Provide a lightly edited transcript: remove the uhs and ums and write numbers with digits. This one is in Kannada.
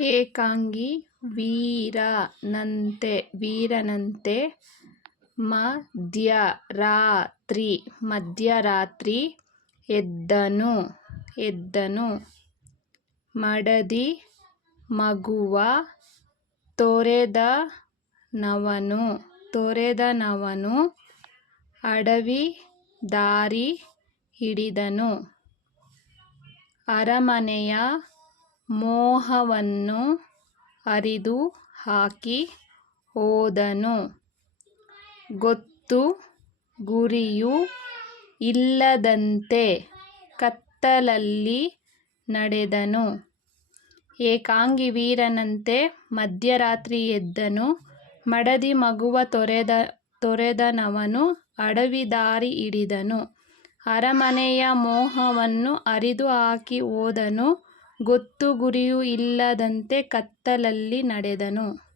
ಏಕಾಂಗಿ ವೀರನಂತೆ ಮಧ್ಯರಾತ್ರಿ ಎದ್ದನು. ಮಡದಿ ಮಗುವ ತೊರೆದನವನು ಅಡವಿ ದಾರಿ ಹಿಡಿದನು. ಅರಮನೆಯ ಮೋಹವನ್ನು ಅರಿದು ಹಾಕಿ ಹೋದನು. ಗೊತ್ತು ಗುರಿಯೂ ಇಲ್ಲದಂತೆ ಕತ್ತಲಲ್ಲಿ ನಡೆದನು. ಏಕಾಂಗಿ ವೀರನಂತೆ ಮಧ್ಯರಾತ್ರಿ ಎದ್ದನು. ಮಡದಿ ಮಗುವ ತೊರೆದನವನು ಅಡವಿ ದಾರಿ ಹಿಡಿದನು. ಅರಮನೆಯ ಮೋಹವನ್ನು ಅರಿದು ಹಾಕಿ ಹೋದನು. ಗೊತ್ತು ಗುರಿಯೂ ಇಲ್ಲದಂತೆ ಕತ್ತಲಲ್ಲಿ ನಡೆದನು.